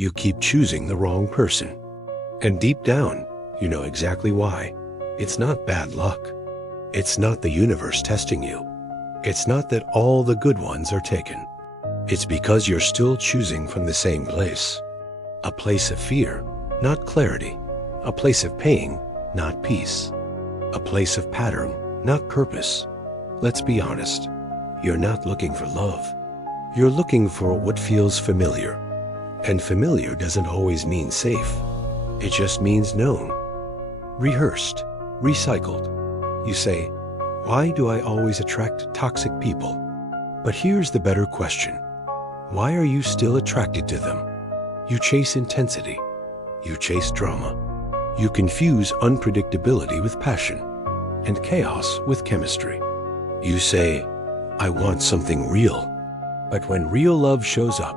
You keep choosing the wrong person. And deep down, you know exactly why. It's not bad luck. It's not the universe testing you. It's not that all the good ones are taken. It's because you're still choosing from the same place. A place of fear, not clarity. A place of pain, not peace. A place of pattern, not purpose. Let's be honest. You're not looking for love. You're looking for what feels familiar. And familiar doesn't always mean safe. It just means known. Rehearsed, recycled. You say, why do I always attract toxic people? But here's the better question. Why are you still attracted to them? You chase intensity. You chase drama. You confuse unpredictability with passion and chaos with chemistry. You say, I want something real. But when real love shows up,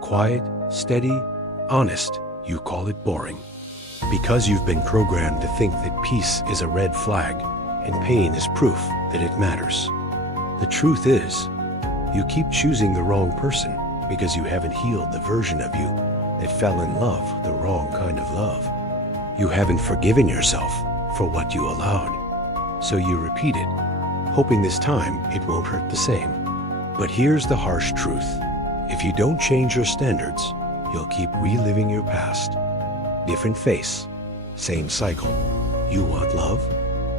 quiet, steady, honest, you call it boring. Because you've been programmed to think that peace is a red flag and pain is proof that it matters. The truth is, you keep choosing the wrong person because you haven't healed the version of you that fell in love the wrong kind of love. You haven't forgiven yourself for what you allowed. So you repeat it, hoping this time it won't hurt the same. But here's the harsh truth. If you don't change your standards, you'll keep reliving your past. Different face, same cycle. You want love?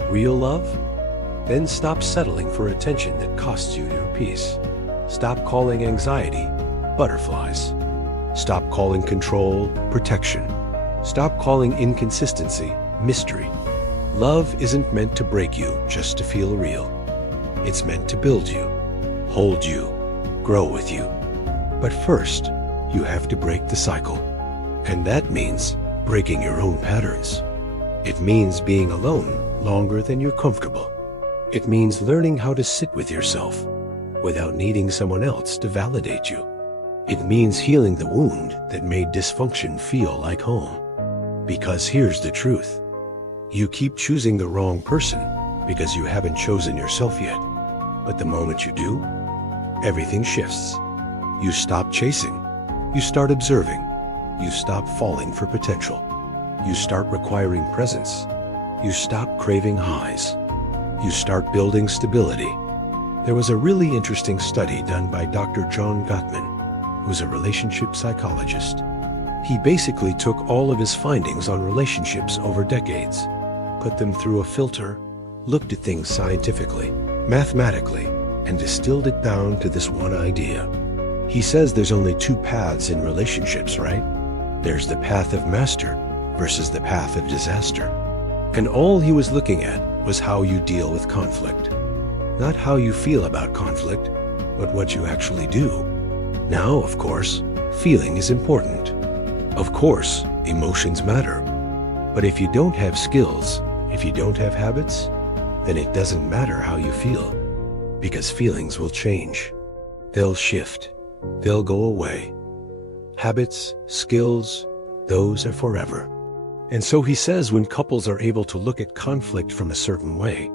Real love? Then stop settling for attention that costs you your peace. Stop calling anxiety butterflies. Stop calling control protection. Stop calling inconsistency mystery. Love isn't meant to break you just to feel real. It's meant to build you, hold you, grow with you. But first, you have to break the cycle. And that means breaking your own patterns. It means being alone longer than you're comfortable. It means learning how to sit with yourself without needing someone else to validate you. It means healing the wound that made dysfunction feel like home. Because here's the truth. You keep choosing the wrong person because you haven't chosen yourself yet. But the moment you do, everything shifts. You stop chasing. You start observing. You stop falling for potential. You start requiring presence. You stop craving highs. You start building stability. There was a really interesting study done by Dr. John Gottman, who's a relationship psychologist. He basically took all of his findings on relationships over decades, put them through a filter, looked at things scientifically, mathematically, and distilled it down to this one idea. He says there's only two paths in relationships, right? There's the path of master versus the path of disaster. And all he was looking at was how you deal with conflict. Not how you feel about conflict, but what you actually do. Now, of course, feeling is important. Of course, emotions matter. But if you don't have skills, if you don't have habits, then it doesn't matter how you feel. Because feelings will change. They'll shift. They'll go away. Habits, skills, those are forever. And so he says when couples are able to look at conflict from a certain way,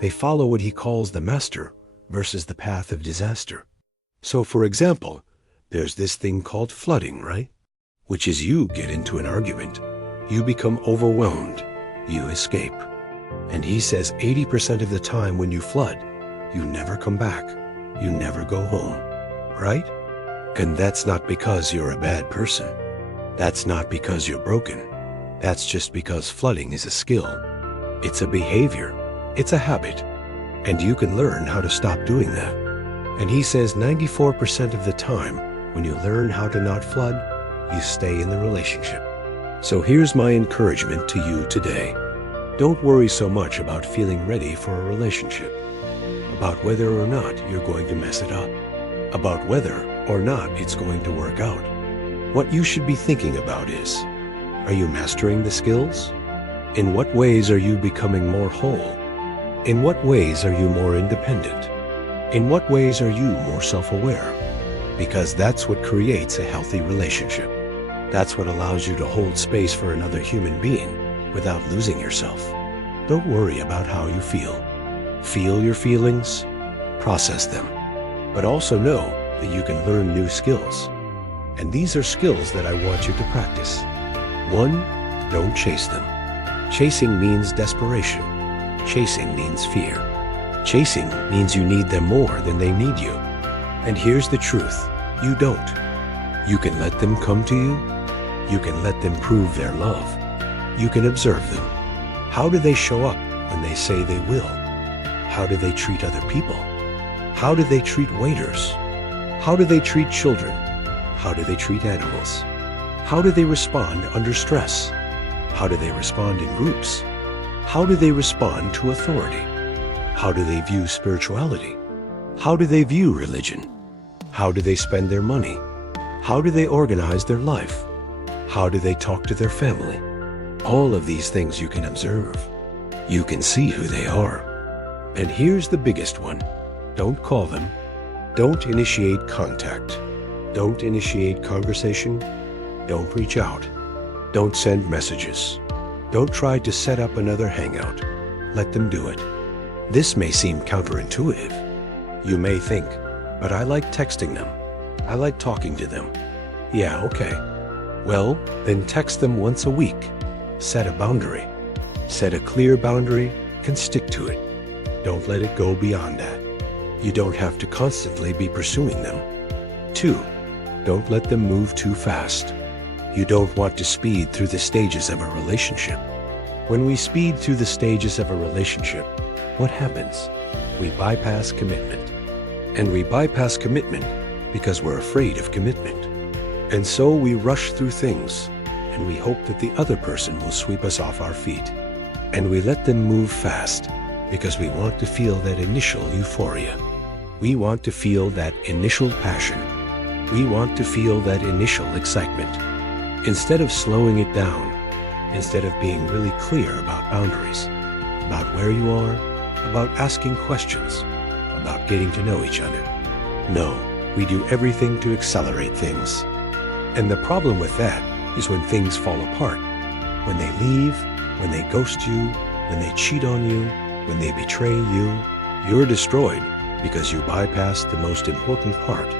they follow what he calls the master versus the path of disaster. So for example, there's this thing called flooding, right? Which is you get into an argument, you become overwhelmed, you escape. And he says 80% of the time when you flood, you never come back, you never go home, right? And that's not because you're a bad person. That's not because you're broken. That's just because flooding is a skill. It's a behavior. It's a habit. And you can learn how to stop doing that. And he says 94% of the time, when you learn how to not flood, you stay in the relationship. So here's my encouragement to you today. Don't worry so much about feeling ready for a relationship, about whether or not you're going to mess it up, about whether or not it's going to work out. What you should be thinking about is, are you mastering the skills? In what ways are you becoming more whole? In what ways are you more independent? In what ways are you more self-aware? Because that's what creates a healthy relationship. That's what allows you to hold space for another human being without losing yourself. Don't worry about how you feel. Feel your feelings, process them, but also know that you can learn new skills. And these are skills that I want you to practice. 1. Don't chase them. Chasing means desperation. Chasing means fear. Chasing means you need them more than they need you. And here's the truth. You don't. You can let them come to you. You can let them prove their love. You can observe them. How do they show up when they say they will? How do they treat other people? How do they treat waiters? How do they treat children? How do they treat animals? How do they respond under stress? How do they respond in groups? How do they respond to authority? How do they view spirituality? How do they view religion? How do they spend their money? How do they organize their life? How do they talk to their family? All of these things you can observe. You can see who they are. And here's the biggest one. Don't call them. Don't initiate contact. Don't initiate conversation. Don't reach out. Don't send messages. Don't try to set up another hangout. Let them do it. This may seem counterintuitive. You may think, but I like texting them. I like talking to them. Yeah, okay. Well, then text them once a week. Set a boundary. Set a clear boundary and stick to it. Don't let it go beyond that. You don't have to constantly be pursuing them. 2. Don't let them move too fast. You don't want to speed through the stages of a relationship. When we speed through the stages of a relationship, what happens? We bypass commitment. And we bypass commitment because we're afraid of commitment. And so we rush through things, and we hope that the other person will sweep us off our feet. And we let them move fast because we want to feel that initial euphoria. We want to feel that initial passion. We want to feel that initial excitement. Instead of slowing it down, instead of being really clear about boundaries, about where you are, about asking questions, about getting to know each other. No, we do everything to accelerate things. And the problem with that is when things fall apart. When they leave, when they ghost you, when they cheat on you, when they betray you, you're destroyed because you bypassed the most important part,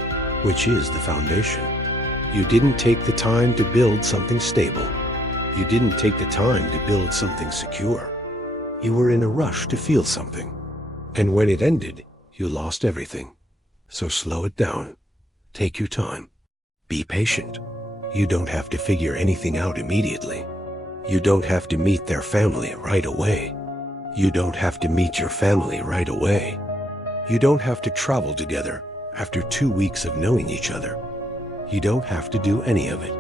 which is the foundation. You didn't take the time to build something stable. You didn't take the time to build something secure. You were in a rush to feel something. And when it ended, you lost everything. So slow it down. Take your time. Be patient. You don't have to figure anything out immediately. You don't have to meet their family right away. You don't have to meet your family right away. You don't have to travel together after 2 weeks of knowing each other. You don't have to do any of it.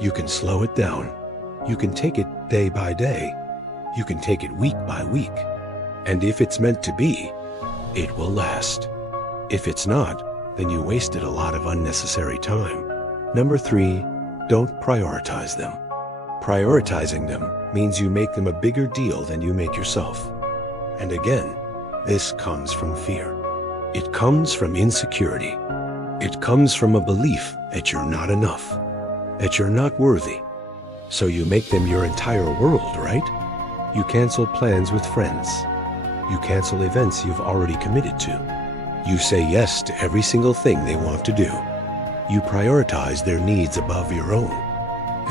You can slow it down. You can take it day by day. You can take it week by week. And if it's meant to be, it will last. If it's not, then you wasted a lot of unnecessary time. Number 3, don't prioritize them. Prioritizing them means you make them a bigger deal than you make yourself. And again, this comes from fear. It comes from insecurity. It comes from a belief that you're not enough, that you're not worthy. So you make them your entire world, right? You cancel plans with friends. You cancel events you've already committed to. You say yes to every single thing they want to do. You prioritize their needs above your own.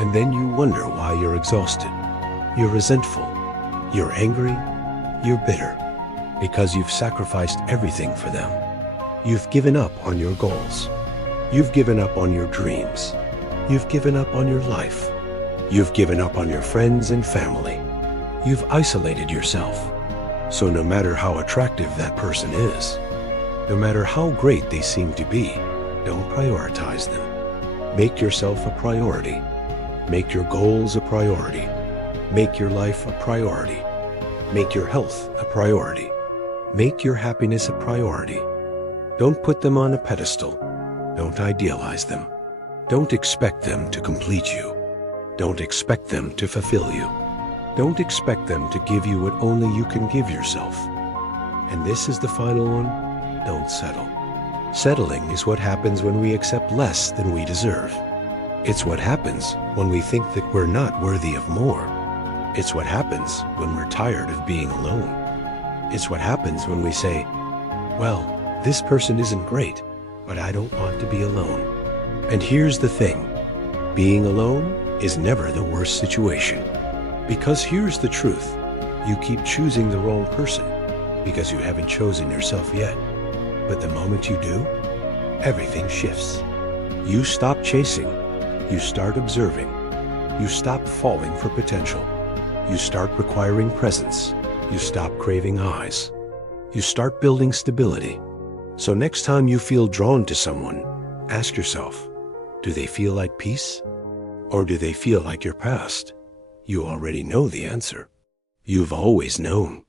And then you wonder why you're exhausted. You're resentful. You're angry. You're bitter. Because you've sacrificed everything for them. You've given up on your goals. You've given up on your dreams. You've given up on your life. You've given up on your friends and family. You've isolated yourself. So no matter how attractive that person is, no matter how great they seem to be, don't prioritize them. Make yourself a priority. Make your goals a priority. Make your life a priority. Make your health a priority. Make your happiness a priority. Don't put them on a pedestal. Don't idealize them. Don't expect them to complete you. Don't expect them to fulfill you. Don't expect them to give you what only you can give yourself. And this is the final one. Don't settle. Settling is what happens when we accept less than we deserve. It's what happens when we think that we're not worthy of more. It's what happens when we're tired of being alone. It's what happens when we say, well, this person isn't great, but I don't want to be alone. And here's the thing. Being alone is never the worst situation. Because here's the truth. You keep choosing the wrong person because you haven't chosen yourself yet. But the moment you do, everything shifts. You stop chasing. You start observing. You stop falling for potential. You start requiring presence. You stop craving eyes. You start building stability. So next time you feel drawn to someone, ask yourself, do they feel like peace? Or do they feel like your past? You already know the answer. You've always known.